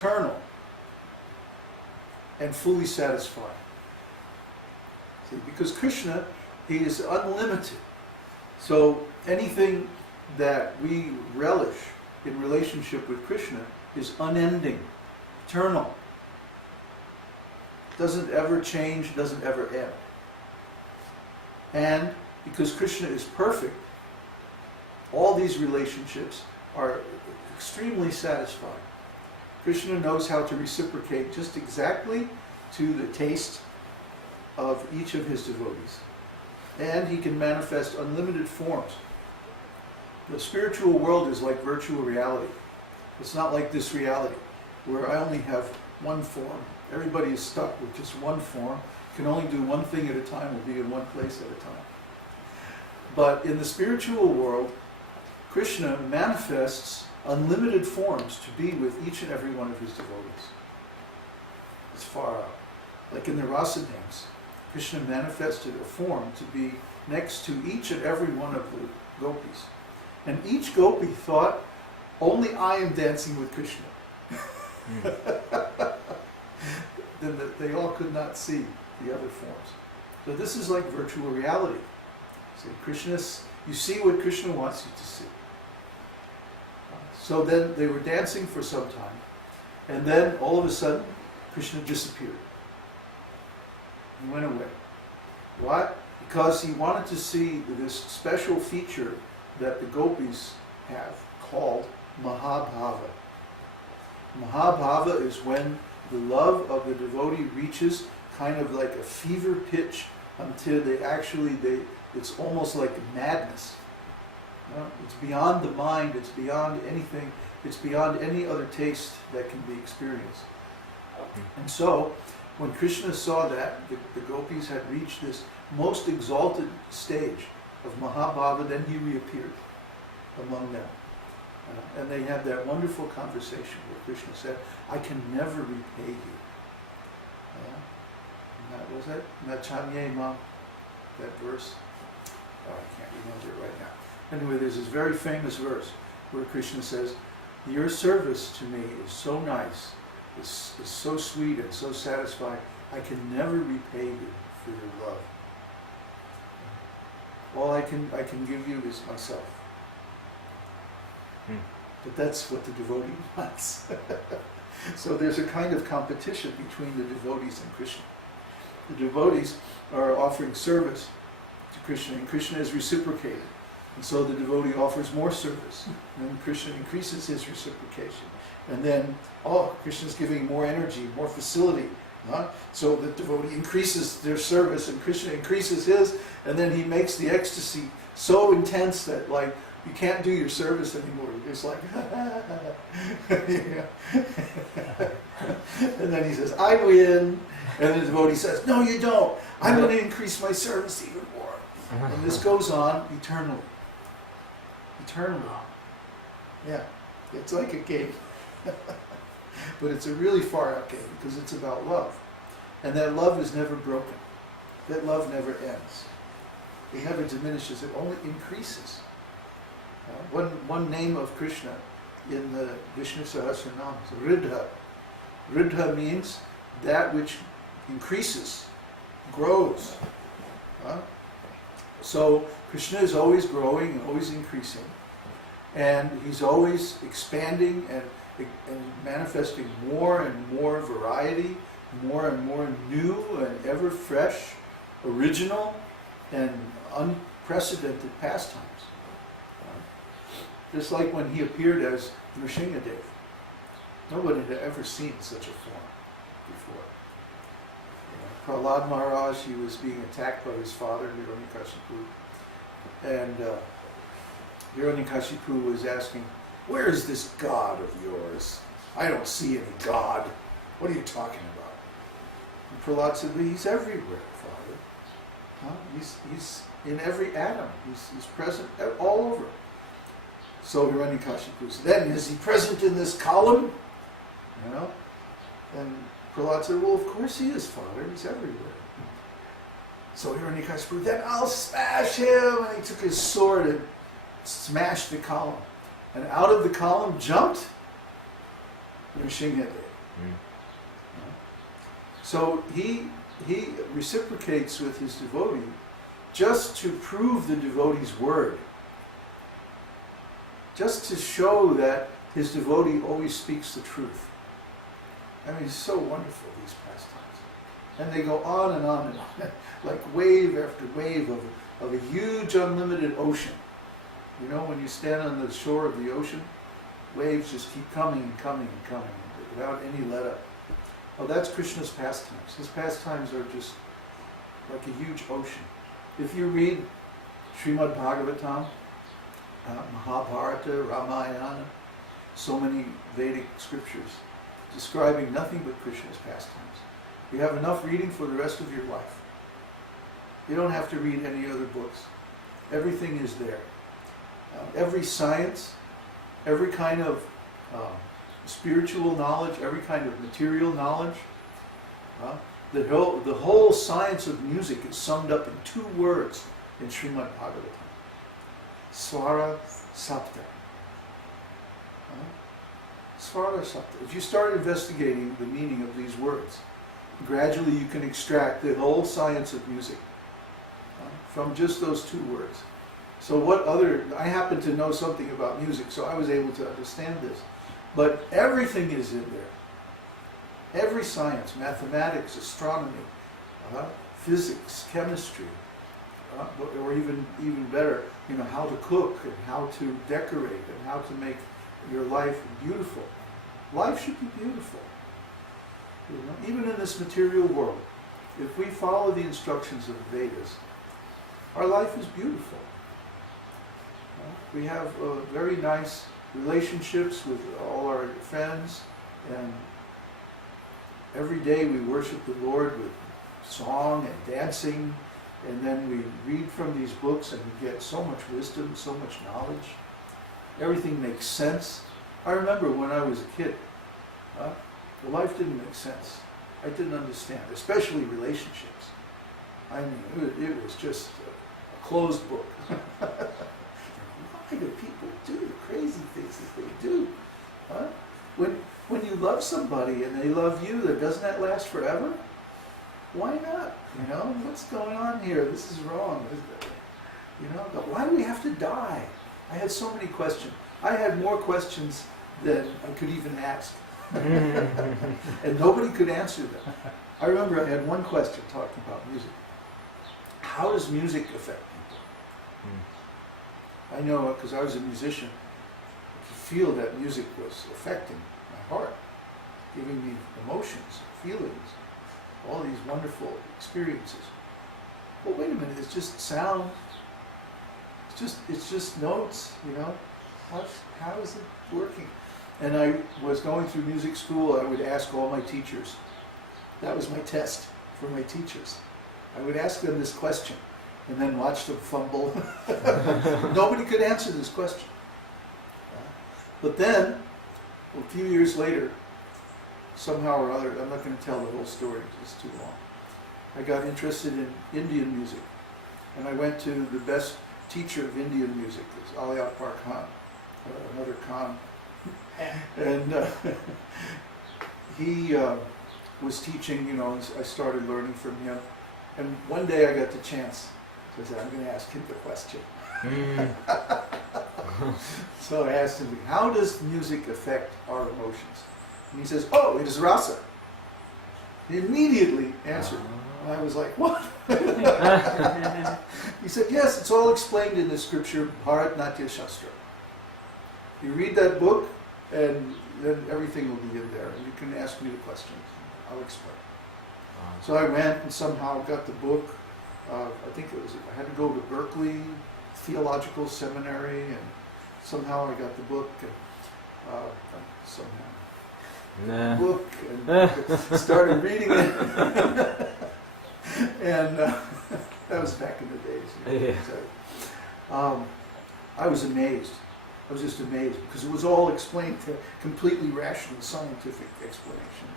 eternal and fully satisfying. See, because Krishna, he is unlimited. So anything that we relish in relationship with Krishna is unending, eternal. Doesn't ever change, doesn't ever end. And because Krishna is perfect, all these relationships are extremely satisfying. Krishna knows how to reciprocate just exactly to the taste of each of his devotees. And he can manifest unlimited forms. The spiritual world is like virtual reality. It's not like this reality, where I only have one form. Everybody is stuck with just one form, can only do one thing at a time, will be in one place at a time. But in the spiritual world, Krishna manifests unlimited forms to be with each and every one of his devotees. It's far out. Like in the Rasa dance, Krishna manifested a form to be next to each and every one of the gopis. And each gopi thought, only I am dancing with Krishna. Then they all could not see the other forms. So this is like virtual reality. See, you see what Krishna wants you to see. So then they were dancing for some time, and then all of a sudden, Krishna disappeared. He went away. Why? Because he wanted to see this special feature that the gopis have called Mahabhava. Mahabhava is when the love of the devotee reaches kind of like a fever pitch until it's almost like madness. It's beyond the mind, it's beyond anything, it's beyond any other taste that can be experienced. And so, when Krishna saw that, the gopis had reached this most exalted stage of Mahabhava, then he reappeared among them. And they had that wonderful conversation where Krishna said, I can never repay you. And that was it? Nachanye ma, that verse. Oh, I can't remember it right now. Anyway, there's this very famous verse where Krishna says, your service to me is so nice, is so sweet and so satisfying, I can never repay you for your love. All I can give you is myself. But that's what the devotee wants. So there's a kind of competition between the devotees and Krishna. The devotees are offering service to Krishna, and Krishna is reciprocated. And so the devotee offers more service, and then Krishna increases his reciprocation. And then, Krishna's giving more energy, more facility. So the devotee increases their service, and Krishna increases his, and then he makes the ecstasy so intense that, like, you can't do your service anymore. You're just like, and then he says, I win. And the devotee says, no, you don't. I'm going to increase my service even more. And this goes on eternally. Eternally. Yeah, it's like a game. But it's a really far out game because it's about love. And that love is never broken. That love never ends. It never diminishes, it only increases. One name of Krishna in the Vishnu Sahasranam is Ridha. Ridha means that which increases, grows. So Krishna is always growing and always increasing. And he's always expanding and manifesting more and more variety, more and more new and ever fresh, original and unprecedented pastimes. Just like when he appeared as Nrsimhadev. Nobody had ever seen such a form before. Prahlad Maharaj, he was being attacked by his father, Hiranyakashipu. And Hiranyakashipu was asking, where is this God of yours? I don't see any God. What are you talking about? And Prahlad said, well, he's everywhere, Father. He's in every atom. He's present all over. So Hiranyakashipu said, then is he present in this column? And Prahlad said, well, of course he is, Father. He's everywhere. So Hiranyakashipu, then I'll smash him. And he took his sword and smashed the column. And out of the column jumped Nrsimhadev. So he reciprocates with his devotee just to prove the devotee's word. Just to show that his devotee always speaks the truth. I mean, it's so wonderful, these pastimes. And they go on and on and on, like wave after wave of a huge unlimited ocean. You know, when you stand on the shore of the ocean, waves just keep coming and coming and coming without any let up. Oh, that's Krishna's pastimes. His pastimes are just like a huge ocean. If you read Śrīmad-Bhāgavatam, Mahabharata, Ramayana, so many Vedic scriptures describing nothing but Krishna's pastimes. You have enough reading for the rest of your life. You don't have to read any other books. Everything is there. Every science, every kind of spiritual knowledge, every kind of material knowledge. The whole science of music is summed up in 2 words in Śrīmad-Bhāgavatam. Svara Sapta. Svara Sapta. If you start investigating the meaning of these words, gradually you can extract the whole science of music from just those 2 words. So I happen to know something about music, so I was able to understand this. But everything is in there. Every science, mathematics, astronomy, physics, chemistry, or even better, you know, how to cook and how to decorate and how to make your life beautiful. Life should be beautiful. You know, even in this material world, if we follow the instructions of the Vedas, our life is beautiful. We have very nice relationships with all our friends, and every day we worship the Lord with song and dancing, and then we read from these books and we get so much wisdom, so much knowledge. Everything makes sense. I remember when I was a kid, the life didn't make sense. I didn't understand, especially relationships. I mean, it was just a closed book. Why do people do the crazy things that they do? When you love somebody and they love you, doesn't that last forever? Why not? You know, what's going on here? This is wrong. You know, but why do we have to die? I had so many questions. I had more questions than I could even ask. And nobody could answer them. I remember I had one question talking about music. How does music affect people? I know, because I was a musician, I could feel that music was affecting my heart, giving me emotions, feelings, all these wonderful experiences. Well, wait a minute, it's just sound. It's just notes, you know. How is it working? And I was going through music school. I would ask all my teachers. That was my test for my teachers. I would ask them this question and then watch them fumble. Nobody could answer this question. But then, a few years later, somehow or other, I'm not going to tell the whole story, it's too long. I got interested in Indian music. And I went to the best teacher of Indian music, it was Aliyapar Khan, another Khan. And he was teaching, you know, I started learning from him. And one day I got the chance, so I said, I'm going to ask him the question. So I asked him, how does music affect our emotions? And he says, oh, it is rasa. He immediately answered. And I was like, what? He said, yes, it's all explained in the scripture, Bharat Shastra. You read that book, and then everything will be in there, and you can ask me the questions. I'll explain. So I went and somehow got the book. I think I had to go to Berkeley Theological Seminary, and somehow I got the book, and book, and started reading it. And that was back in the days. You know, so, I was amazed. I was just amazed because it was all explained to completely rational, scientific explanation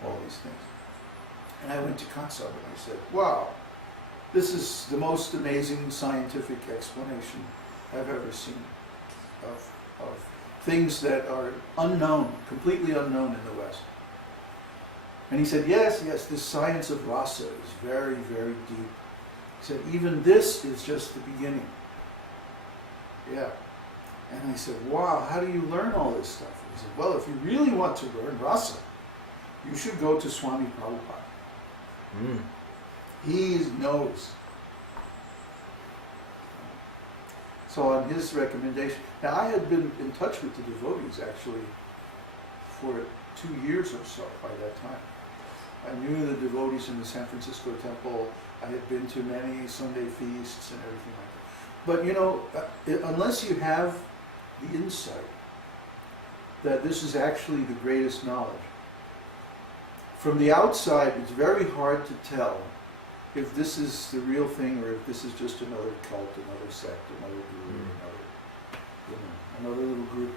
of all these things. And I went to Kansab and I said, wow, this is the most amazing scientific explanation I've ever seen of things that are unknown, completely unknown in the West. And he said, yes, this science of rasa is very, very deep. He said, even this is just the beginning. Yeah. And I said, wow, how do you learn all this stuff? He said, well, if you really want to learn rasa, you should go to Swami Prabhupada. He knows. So on his recommendation, now I had been in touch with the devotees actually for 2 years or so by that time. I knew the devotees in the San Francisco temple. I had been to many Sunday feasts and everything like that. But you know, unless you have the insight that this is actually the greatest knowledge, from the outside it's very hard to tell if this is the real thing or if this is just another cult, another sect, another guru, another little group